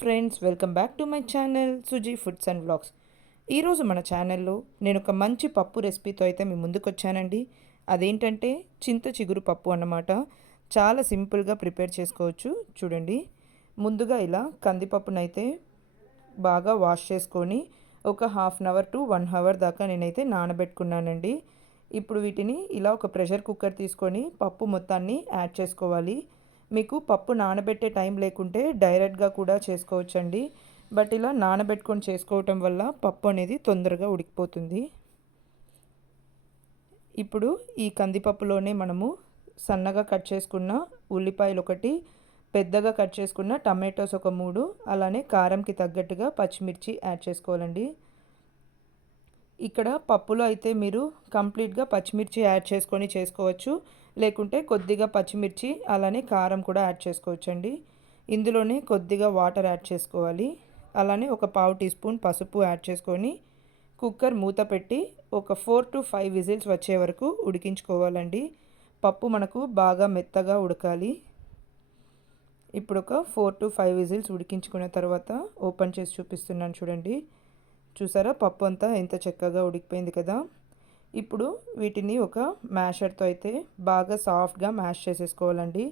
Friends welcome back to my channel Suji foods and vlogs. ఈరోజు మన ఛానల్లో నేను ఒక మంచి పప్పు రెసిపీతో అయితే మీ ముందుకు వచ్చానండి. అదేంటంటే చింత చిగురు పప్పు అన్నమాట. చాలా సింపుల్గా ప్రిపేర్ చేసుకోవచ్చు. చూడండి. ముందుగా ఇలా కందిపప్పునైతే బాగా వాష్ చేసుకొని ఒక half an hour to one hour దాకా నేనైతే నానబెట్టుకున్నానండి. ఇప్పుడు వీటిని ఇలా ఒక ప్రెషర్ కుక్కర్ తీసుకొని పప్పు మొత్తాన్ని యాడ్ చేసుకోవాలి. మీకు పప్పు నానబెట్టే టైం లేకుంటే డైరెక్ట్గా కూడా చేసుకోవచ్చండి. బట్ ఇలా నానబెట్టుకొని చేసుకోవటం వల్ల పప్పు అనేది తొందరగా ఉడికిపోతుంది. ఇప్పుడు ఈ కందిపప్పులోనే మనము సన్నగా కట్ చేసుకున్న ఉల్లిపాయలు ఒకటి పెద్దగా కట్ చేసుకున్న టమాటోస్ ఒక మూడు అలానే కారంకి తగ్గట్టుగా పచ్చిమిర్చి యాడ్ చేసుకోవాలండి. ఇక్కడ పప్పులో అయితే మీరు కంప్లీట్గా పచ్చిమిర్చి యాడ్ చేసుకొని చేసుకోవచ్చు. లేకుంటే కొద్దిగా పచ్చిమిర్చి అలానే కారం కూడా యాడ్ చేసుకోవచ్చండి. ఇందులోనే కొద్దిగా వాటర్ యాడ్ చేసుకోవాలి. అలానే ఒక పావు టీ స్పూన్ పసుపు యాడ్ చేసుకొని కుక్కర్ మూత పెట్టి ఒక ఫోర్ టు ఫైవ్ విజిల్స్ వచ్చే వరకు ఉడికించుకోవాలండి. పప్పు మనకు బాగా మెత్తగా ఉడకాలి. ఇప్పుడు ఒక ఫోర్ టు ఫైవ్ విజిల్స్ ఉడికించుకున్న తర్వాత ఓపెన్ చేసి చూపిస్తున్నాను చూడండి. చూసారా? పప్పు అంతా ఎంత చక్కగా ఉడికిపోయింది కదా? ఇప్పుడు వీటిని ఒక మ్యాషర్తో అయితే బాగా సాఫ్ట్గా మ్యాష్ చేసేసుకోవాలండి.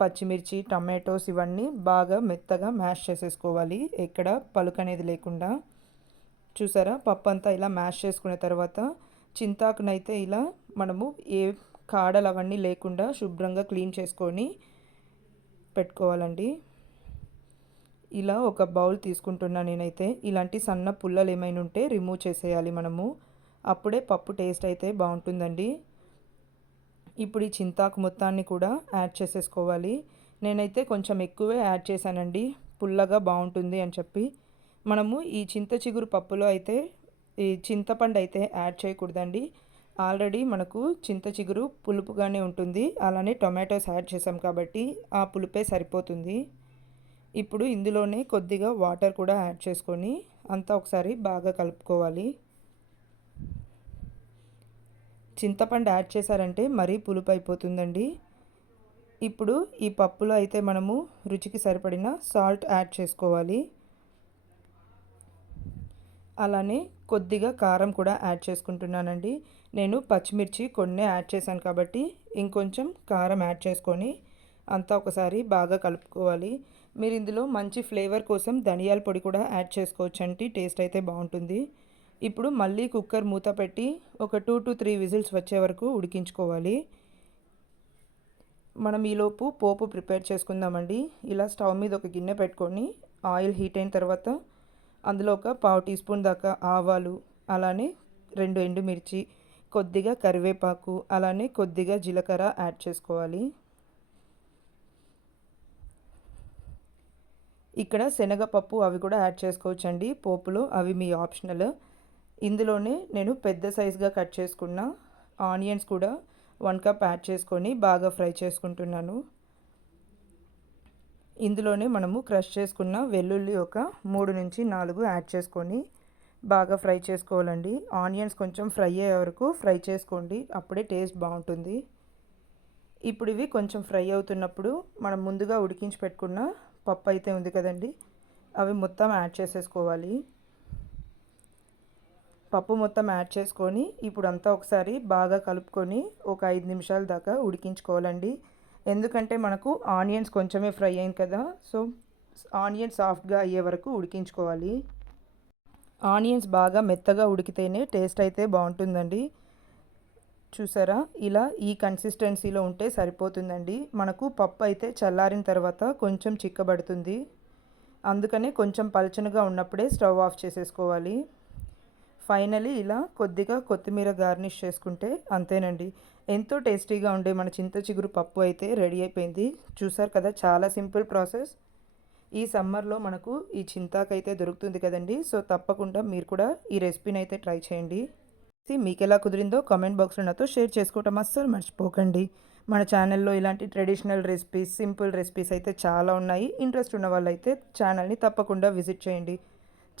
పచ్చిమిర్చి టమాటోస్ ఇవన్నీ బాగా మెత్తగా మ్యాష్ చేసేసుకోవాలి. ఎక్కడ పలుకు అనేది లేకుండా. చూసారా? పప్పు అంతా ఇలా మ్యాష్ చేసుకున్న తర్వాత చింతాకునైతే ఇలా మనము ఏ కాడలు అవన్నీ లేకుండా శుభ్రంగా క్లీన్ చేసుకొని పెట్టుకోవాలండి. ఇలా ఒక బౌల్ తీసుకుంటున్నా నేనైతే. ఇలాంటి సన్న పుల్లలు ఏమైనా ఉంటే రిమూవ్ చేసేయాలి మనము. అప్పుడే పప్పు టేస్ట్ అయితే బాగుంటుందండి. ఇప్పుడు ఈ చింతాకు మొత్తాన్ని కూడా యాడ్ చేసేసుకోవాలి. నేనైతే కొంచెం ఎక్కువే యాడ్ చేశానండి. పుల్లగా బాగుంటుంది అని చెప్పి. మనము ఈ చింత చిగురు పప్పులో అయితే ఈ చింతపండు అయితే యాడ్ చేయకూడదండి. ఆల్రెడీ మనకు చింత చిగురు పులుపుగానే ఉంటుంది. అలానే టొమాటోస్ యాడ్ చేసాం కాబట్టి ఆ పులుపే సరిపోతుంది. ఇప్పుడు ఇందులోనే కొద్దిగా వాటర్ కూడా యాడ్ చేసుకొని అంతా ఒకసారి బాగా కలుపుకోవాలి. చింతపండు యాడ్ చేశారంటే మరీ పులుపు అయిపోతుందండి. ఇప్పుడు ఈ పప్పులో అయితే మనము రుచికి సరిపడిన సాల్ట్ యాడ్ చేసుకోవాలి. అలానే కొద్దిగా కారం కూడా యాడ్ చేసుకుంటున్నానండి. నేను పచ్చిమిర్చి కొన్ని యాడ్ చేశాను కాబట్టి ఇంకొంచెం కారం యాడ్ చేసుకొని అంతా ఒకసారి బాగా కలుపుకోవాలి. మీరు ఇందులో మంచి ఫ్లేవర్ కోసం ధనియాల పొడి కూడా యాడ్ చేసుకోవచ్చండి. టేస్ట్ అయితే బాగుంటుంది. ఇప్పుడు మళ్ళీ కుక్కర్ మూత పెట్టి ఒక టూ టు త్రీ విజిల్స్ వచ్చే వరకు ఉడికించుకోవాలి. మనం ఈలోపు పోపు ప్రిపేర్ చేసుకుందామండి. ఇలా స్టవ్ మీద ఒక గిన్నె పెట్టుకొని ఆయిల్ హీట్ అయిన తర్వాత అందులో ఒక పావు టీ స్పూన్ దాకా ఆవాలు అలానే రెండు ఎండుమిర్చి కొద్దిగా కరివేపాకు అలానే కొద్దిగా జీలకర్ర యాడ్ చేసుకోవాలి. ఇక్కడ శనగపప్పు అవి కూడా యాడ్ చేసుకోవచ్చండి. పోపులో అవి మీ ఆప్షనల్. ఇందులోనే నేను పెద్ద సైజుగా కట్ చేసుకున్న ఆనియన్స్ కూడా వన్ కప్ యాడ్ చేసుకొని బాగా ఫ్రై చేసుకుంటున్నాను. ఇందులోనే మనము క్రష్ చేసుకున్న వెల్లుల్లి ఒక మూడు నుంచి నాలుగు యాడ్ చేసుకొని బాగా ఫ్రై చేసుకోవాలండి. ఆనియన్స్ కొంచెం ఫ్రై అయ్యే వరకు ఫ్రై చేసుకోండి అప్పుడే టేస్ట్ బాగుంటుంది. ఇప్పుడు ఇవి కొంచెం ఫ్రై అవుతున్నప్పుడు మనం ముందుగా ఉడికించి పెట్టుకున్న పప్పు అయితే ఉంది కదండి అవి మొత్తం యాడ్ చేసేసుకోవాలి. పప్పు మొత్తం యాడ్ చేసుకొని ఇప్పుడు అంతా ఒకసారి బాగా కలుపుకొని ఒక ఐదు నిమిషాల దాకా ఉడికించుకోవాలండి. ఎందుకంటే మనకు ఆనియన్స్ కొంచెమే ఫ్రై అయింది కదా సో ఆనియన్స్ సాఫ్ట్గా అయ్యే వరకు ఉడికించుకోవాలి. ఆనియన్స్ బాగా మెత్తగా ఉడికితేనే టేస్ట్ అయితే బాగుంటుందండి. చూసారా? ఇలా ఈ కన్సిస్టెన్సీలో ఉంటే సరిపోతుందండి. మనకు పప్పు అయితే చల్లారిన తర్వాత కొంచెం చిక్కబడుతుంది. అందుకనే కొంచెం పలచనగా ఉన్నప్పుడే స్టవ్ ఆఫ్ చేసేసుకోవాలి. ఫైనలీ ఇలా కొద్దిగా కొత్తిమీర గార్నిష్ చేసుకుంటే అంతేనండి. ఎంతో టేస్టీగా ఉండే మన చింత చిగురు పప్పు అయితే రెడీ అయిపోయింది. చూసారు కదా చాలా సింపుల్ ప్రాసెస్. ఈ సమ్మర్లో మనకు ఈ చింతాకైతే దొరుకుతుంది కదండి. సో తప్పకుండా మీరు కూడా ఈ రెసిపీని అయితే ట్రై చేయండి. మీకు ఎలా కుదిరిందో కామెంట్ బాక్స్లో నాతో షేర్ చేసుకోవటం అస్సలు మర్చిపోకండి. మన ఛానల్లో ఇలాంటి ట్రెడిషనల్ రెసిపీస్ సింపుల్ రెసిపీస్ అయితే చాలా ఉన్నాయి. ఇంట్రెస్ట్ ఉన్న వాళ్ళైతే ఛానల్ని తప్పకుండా విజిట్ చేయండి.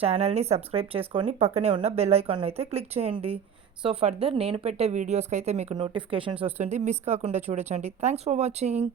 ఛానల్ని సబ్స్క్రైబ్ చేసుకొని పక్కనే ఉన్న బెల్ ఐకాన్ అయితే క్లిక్ చేయండి. సో ఫర్దర్ నేను పెట్టే వీడియోస్కి అయితే మీకు నోటిఫికేషన్స్ వస్తుంది. మిస్ కాకుండా చూడొచ్చండి. Thanks for watching